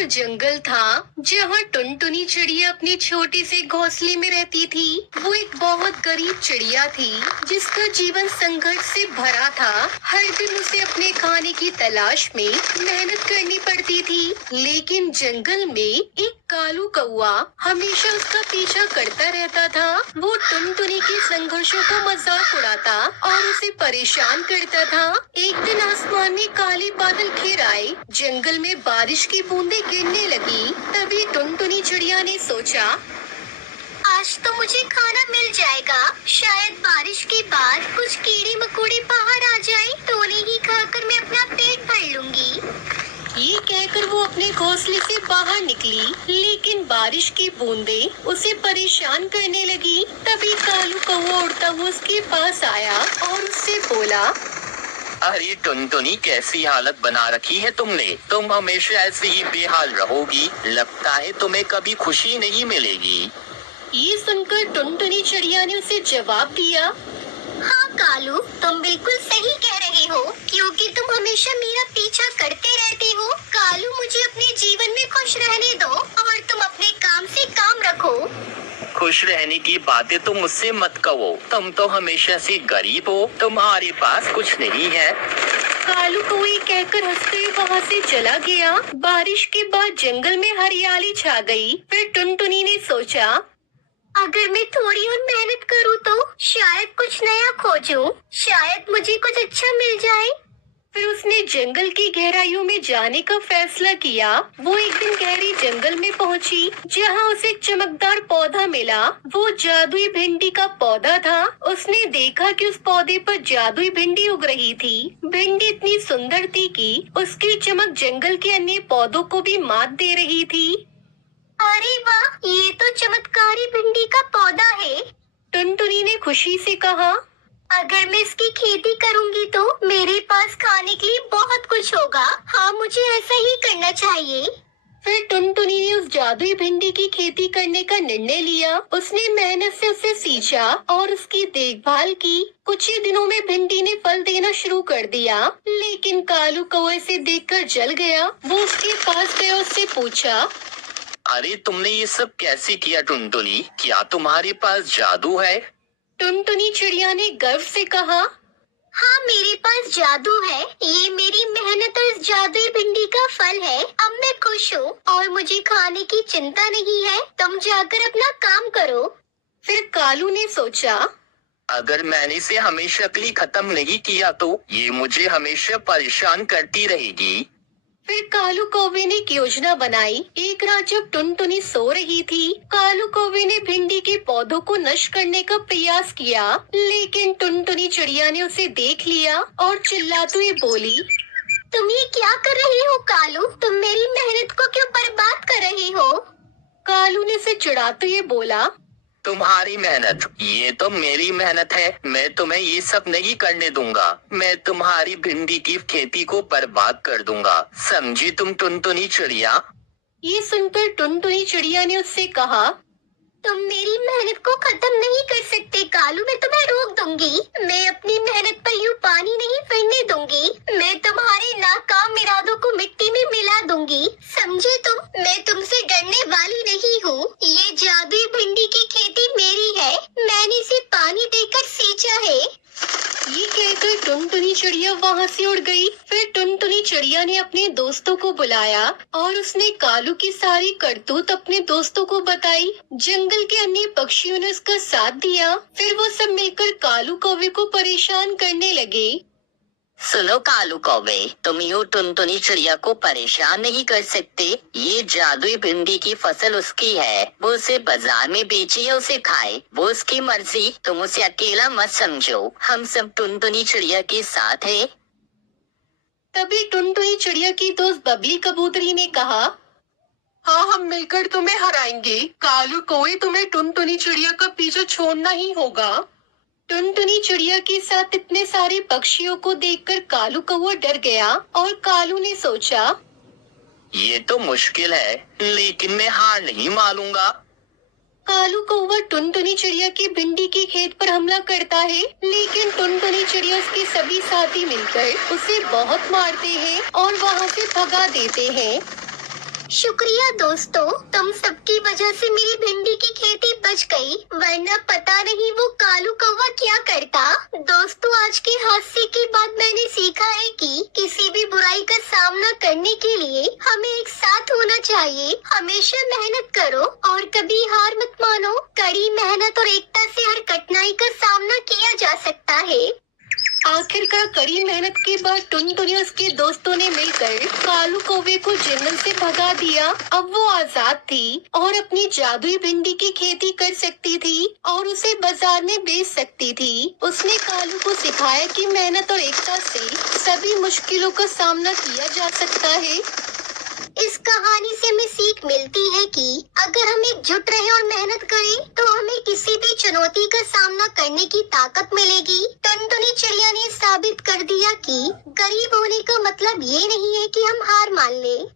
घनघोर जंगल था जहाँ टुनटुनी चिड़िया अपने छोटे से घोंसले में रहती थी। वो एक बहुत गरीब चिड़िया थी जिसका जीवन संघर्ष से भरा था। हर दिन उसे अपने खाने की तलाश में मेहनत करनी पड़ती थी, लेकिन जंगल में एक कालू कौआ हमेशा उसका पीछा करता रहता था। वो टुनटुनी के संघर्षों को मजाक उड़ाता और उसे परेशान करता था। एक दिन आसमान में काले बादल घिर आए, जंगल में बारिश की बूंदें गिरने लगी। तभी टुनटुनी चिड़िया ने सोचा, आज तो मुझे खाना मिल जाएगा। शायद बारिश के बाद कुछ कीड़े मकोड़े बाहर आ जाएं, तो उन्हें ही खाकर मैं अपना पेट भर लूंगी। ये कहकर वो अपने घोंसले से बाहर निकली, लेकिन बारिश की बूंदें उसे परेशान करने लगी। तभी कालू कौवा उड़ता हुआ उसके पास आया और उससे बोला, अरे टुनटुनी, कैसी हालत बना रखी है तुमने। तुम हमेशा ऐसे ही बेहाल रहोगी। लगता है तुम्हें कभी खुशी नहीं मिलेगी। ये सुनकर टुनटुनी चिड़िया ने उसे जवाब दिया, हाँ कालू, तुम बिल्कुल सही कह रहे हो, क्योंकि तुम हमेशा मेरा पीछा करते रहते हो। कालू, मुझे अपने जीवन में खुश रहने दो और तुम अपने काम से काम रखो। खुश रहने की बातें तुम मुझसे मत कहो। तुम तो हमेशा से गरीब हो, तुम्हारे पास कुछ नहीं है। कालू कौवे कहकर हंसते वहाँ से चला गया। बारिश के बाद जंगल में हरियाली छा गई। फिर टुनटुनी ने सोचा, अगर मैं थोड़ी और मेहनत करूँ तो शायद कुछ नया खोजूं, शायद मुझे कुछ अच्छा मिल जाए। फिर उसने जंगल की गहराइयों में जाने का फैसला किया। वो एक दिन गहरी जंगल में पहुंची, जहां उसे एक चमकदार पौधा मिला। वो जादुई भिंडी का पौधा था। उसने देखा कि उस पौधे पर जादुई भिंडी उग रही थी। भिंडी इतनी सुंदर थी कि उसकी चमक जंगल के अन्य पौधों को भी मात दे रही थी। अरे वाह, ये तो चमत्कारी भिंडी का पौधा है, टुनटुनी ने खुशी से कहा। अगर मैं इसकी खेती करूंगी तो मेरे पास खाने के लिए बहुत कुछ होगा। हाँ, मुझे ऐसा ही करना चाहिए। फिर टुनटुनी ने उस जादुई भिंडी की खेती करने का निर्णय लिया। उसने मेहनत से उसे सींचा और उसकी देखभाल की। कुछ ही दिनों में भिंडी ने फल देना शुरू कर दिया, लेकिन कालू कौवे से देखकर जल गया। वो उसके पास गया, उससे पूछा, अरे तुमने ये सब कैसे किया टुनटुनी? क्या तुम्हारे पास जादू है? टुनटुनी चिड़िया ने गर्व से कहा, हाँ, मेरे पास जादू है। ये मेरी मेहनत और इस जादुई भिंडी का फल है। अब मैं खुश हूँ और मुझे खाने की चिंता नहीं है। तुम जाकर अपना काम करो। फिर कालू ने सोचा, अगर मैंने इसे हमेशा के लिए खत्म नहीं किया तो ये मुझे हमेशा परेशान करती रहेगी। फिर कालू कौवे ने एक योजना बनाई। एक रात जब टुनटुनी सो रही थी, कालू कौवे ने भिंडी के पौधों को नष्ट करने का प्रयास किया, लेकिन टुनटुनी चिड़िया ने उसे देख लिया और चिल्लाते हुए बोली, तुम ये क्या कर रही हो कालू? तुम मेरी मेहनत को क्यों बर्बाद कर रही हो? कालू ने उसे चिढ़ाते हुए बोला, तुम्हारी मेहनत, ये तो मेरी मेहनत है। मैं तुम्हें ये सब नहीं करने दूंगा। मैं तुम्हारी भिंडी की खेती को बर्बाद कर दूंगा। समझी तुम टुनटुनी चिड़िया? ये सुनकर टुनटुनी चिड़िया ने उससे कहा, तुम मेरी मेहनत को खत्म नहीं कर सकते कालू। मैं तुम्हें रोक दूंगी। मैं अपनी मेहनत पर यूं पानी नहीं फिरने दूंगी। मैं तुम्हारे नाकाम इरादों को मिट्टी में मिला दूंगी। समझे तुम? मैं तुमसे डरने वाली नहीं हूँ। ये जादुई भिंडी की खेती मेरी है। मैंने इसे पानी देकर सींचा है। ये कहकर टुनटुनी चिड़िया वहाँ से उड़ गई। फिर टुनटुनी चिड़िया ने अपने दोस्तों को बुलाया और उसने कालू की सारी करतूत अपने दोस्तों को बताई। जंगल के अन्य पक्षियों ने उसका साथ दिया। फिर वो सब मिलकर कालू कौवे को परेशान करने लगे। सुनो कालू कौवे, तुम यूं टुनटुनी चिड़िया को परेशान नहीं कर सकते। ये जादुई भिंडी की फसल उसकी है। वो उसे बाजार में बेचे या उसे खाए, वो उसकी मर्जी। तुम उसे अकेला मत समझो। हम सब टुनटुनी चिड़िया के साथ हैं। तभी टुनटुनी चिड़िया की दोस्त बबली कबूतरी ने कहा, हाँ, हम मिलकर तुम्हें हराएंगे। कालू कौवे, तुम्हें टुनटुनी चिड़िया का पीछा छोड़ना ही होगा। टुनटुनी चिड़िया के साथ इतने सारे पक्षियों को देखकर कालू कौवा डर गया और कालू ने सोचा, ये तो मुश्किल है, लेकिन मैं हार नहीं मानूंगा। कालू कौवा टुनटुनी चिड़िया की भिंडी के खेत पर हमला करता है, लेकिन टुनटुनी चिड़िया उसके सभी साथी मिलकर उसे बहुत मारते हैं और वहाँ से भगा देते हैं। शुक्रिया दोस्तों, तुम सबकी वजह से मेरी भिंडी की खेती बच गई, वरना पता नहीं वो कालू कौवा क्या करता। दोस्तों, आज के हादसे के बाद मैंने सीखा है कि किसी भी बुराई का सामना करने के लिए हमें एक साथ होना चाहिए। हमेशा मेहनत करो और कभी हार मत मानो। कड़ी मेहनत और एकता से हर कठिनाई का सामना किया जा सकता है। आखिरकार कड़ी मेहनत के बाद टुनटुनी और उसके दोस्तों ने मिलकर कालू कौवे को जंगल से भगा दिया। अब वो आजाद थी और अपनी जादुई भिंडी की खेती कर सकती थी और उसे बाजार में बेच सकती थी। उसने कालू को सिखाया कि मेहनत और एकता से सभी मुश्किलों का सामना किया जा सकता है। इस कहानी से हमें सीख मिलती है कि अगर हम एकजुट रहे और मेहनत करें तो हमें किसी भी चुनौती का सामना करने की ताकत मिलेगी। टुनटुनी चिड़िया ने साबित कर दिया कि गरीब होने का मतलब ये नहीं है कि हम हार मान लें।